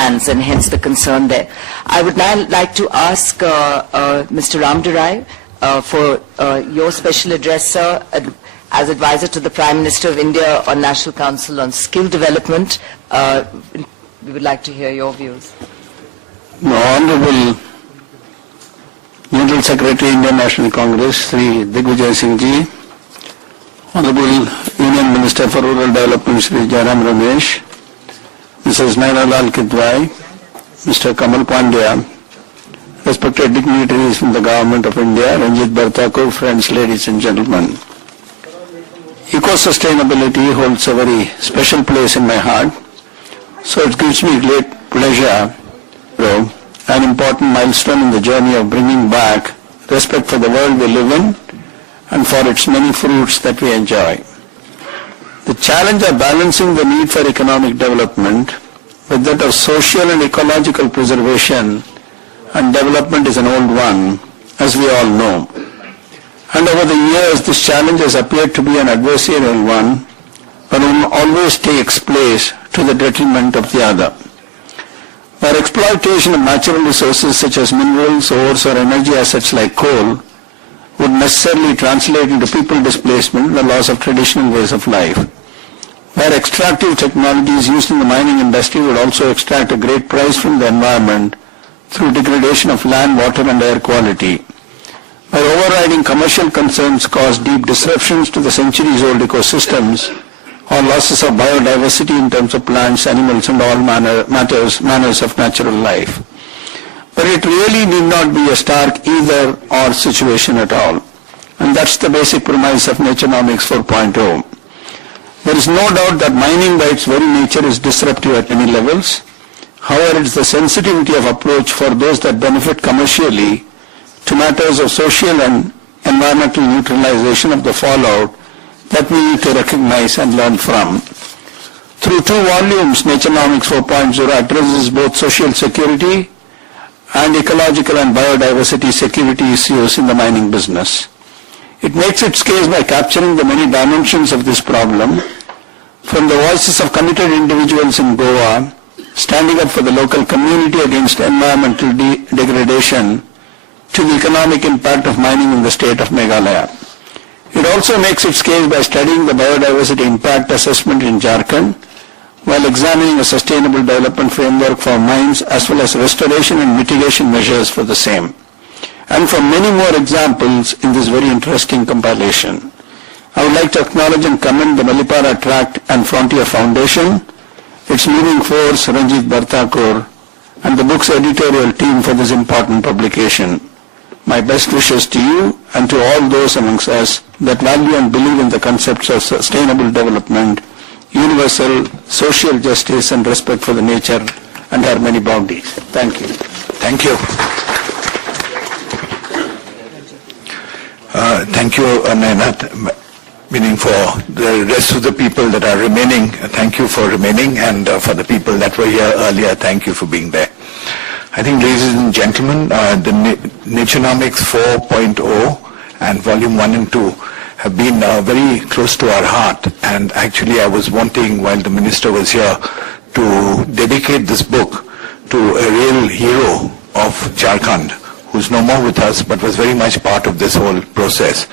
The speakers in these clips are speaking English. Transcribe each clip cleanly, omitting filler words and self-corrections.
hands, and hence the concern there. I would now like to ask Mr. Ramdurai for your special address, sir, as advisor to the Prime Minister of India on National Council on Skill Development. We would like to hear your views. Honorable General Secretary, Indian National Congress, Shri Digvijay Singh ji, Honorable Union Minister for Rural Development, Shri Jairam Ramesh, Mrs. Naina Kidwai, Mr. Kamal Pandya, respected dignitaries from the Government of India, Ranji, Barthakur, friends, ladies and gentlemen. Eco-sustainability holds a very special place in my heart, so it gives me great pleasure, an important milestone in the journey of bringing back respect for the world we live in and for its many fruits that we enjoy. The challenge of balancing the need for economic development with that of social and ecological preservation and development is an old one, as we all know. And over the years, this challenge has appeared to be an adversarial one, but one always takes place to the detriment of the other. Where exploitation of natural resources such as minerals, ores, or energy assets like coal would necessarily translate into people displacement and the loss of traditional ways of life. Where extractive technologies used in the mining industry would also extract a great price from the environment through degradation of land, water, and air quality. Where overriding commercial concerns cause deep disruptions to the centuries-old ecosystems, or losses of biodiversity in terms of plants, animals, and all manners of natural life. But it really need not be a stark either-or situation at all. And that's the basic premise of Naturenomics 4.0. There is no doubt that mining by its very nature is disruptive at many levels. However, it is the sensitivity of approach for those that benefit commercially to matters of social and environmental neutralization of the fallout that we need to recognize and learn from. Through 2 volumes, Naturenomics 4.0 addresses both social security and ecological and biodiversity security issues in the mining business. It makes its case by capturing the many dimensions of this problem, from the voices of committed individuals in Goa, standing up for the local community against environmental degradation, to the economic impact of mining in the state of Meghalaya. It also makes its case by studying the biodiversity impact assessment in Jharkhand, while examining a sustainable development framework for mines as well as restoration and mitigation measures for the same. And for many more examples in this very interesting compilation. I would like to acknowledge and commend the Balipara Tract and Frontier Foundation, its moving force, Ranji, Barthakur, and the book's editorial team for this important publication. My best wishes to you and to all those amongst us that value and believe in the concepts of sustainable development, universal social justice, and respect for the nature and her many bounties. Thank you. Thank you. Thank you, Naina, meaning for the rest of the people that are remaining, thank you for remaining, and for the people that were here earlier, thank you for being there. I think, ladies and gentlemen, the Naturenomics 4.0 and Volume 1 and 2 have been very close to our heart, and actually I was wanting, while the Minister was here, to dedicate this book to a real hero of Jharkhand, who's no more with us, but was very much part of this whole process.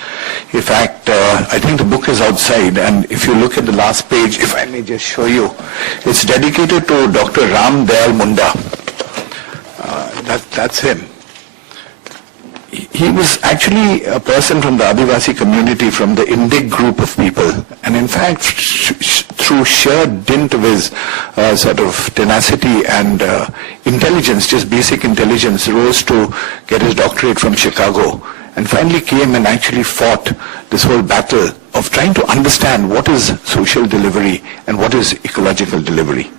In fact, I think the book is outside, and if you look at the last page, if I may just show you, it's dedicated to Dr. Ram Dayal Munda. That's him. He was actually a person from the Adivasi community, from the Indig group of people, and in fact, through sheer dint of his sort of tenacity and intelligence, just basic intelligence, rose to get his doctorate from Chicago, and finally came and actually fought this whole battle of trying to understand what is social delivery and what is ecological delivery.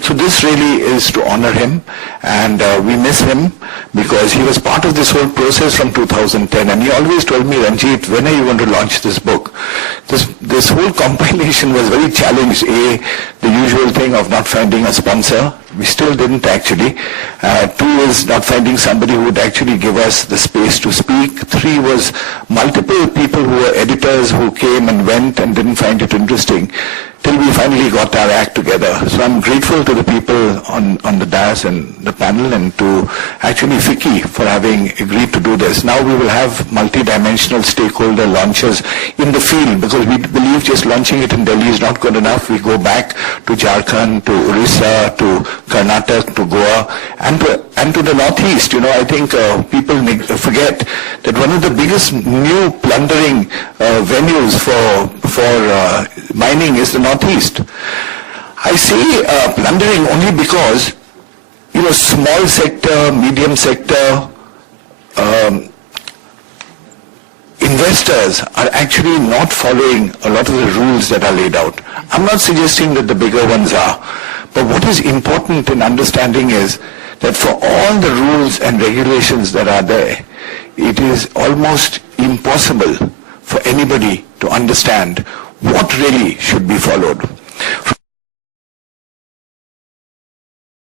So this really is to honor him, and we miss him because he was part of this whole process from 2010, and he always told me, Ranjit, when are you going to launch this book? This whole compilation was very challenged. A, the usual thing of not finding a sponsor. We still didn't actually. 2 is not finding somebody who would actually give us the space to speak. 3 was multiple people who were editors who came and went and didn't find it interesting. till we finally got our act together. So I'm grateful to the people on the dais and the panel, and to actually Vicky for having agreed to do this. Now we will have multi-dimensional stakeholder launches in the field, because we believe just launching it in Delhi is not good enough. We go back to Jharkhand, to Orissa, to Karnataka, to Goa, and to the Northeast. You know, I think people forget that one of the biggest new plundering venues for mining is the Northeast. I say plundering only because, you know, small sector, medium sector investors are actually not following a lot of the rules that are laid out. I'm not suggesting that the bigger ones are, but what is important in understanding is that for all the rules and regulations that are there, it is almost impossible for anybody to understand what really should be followed.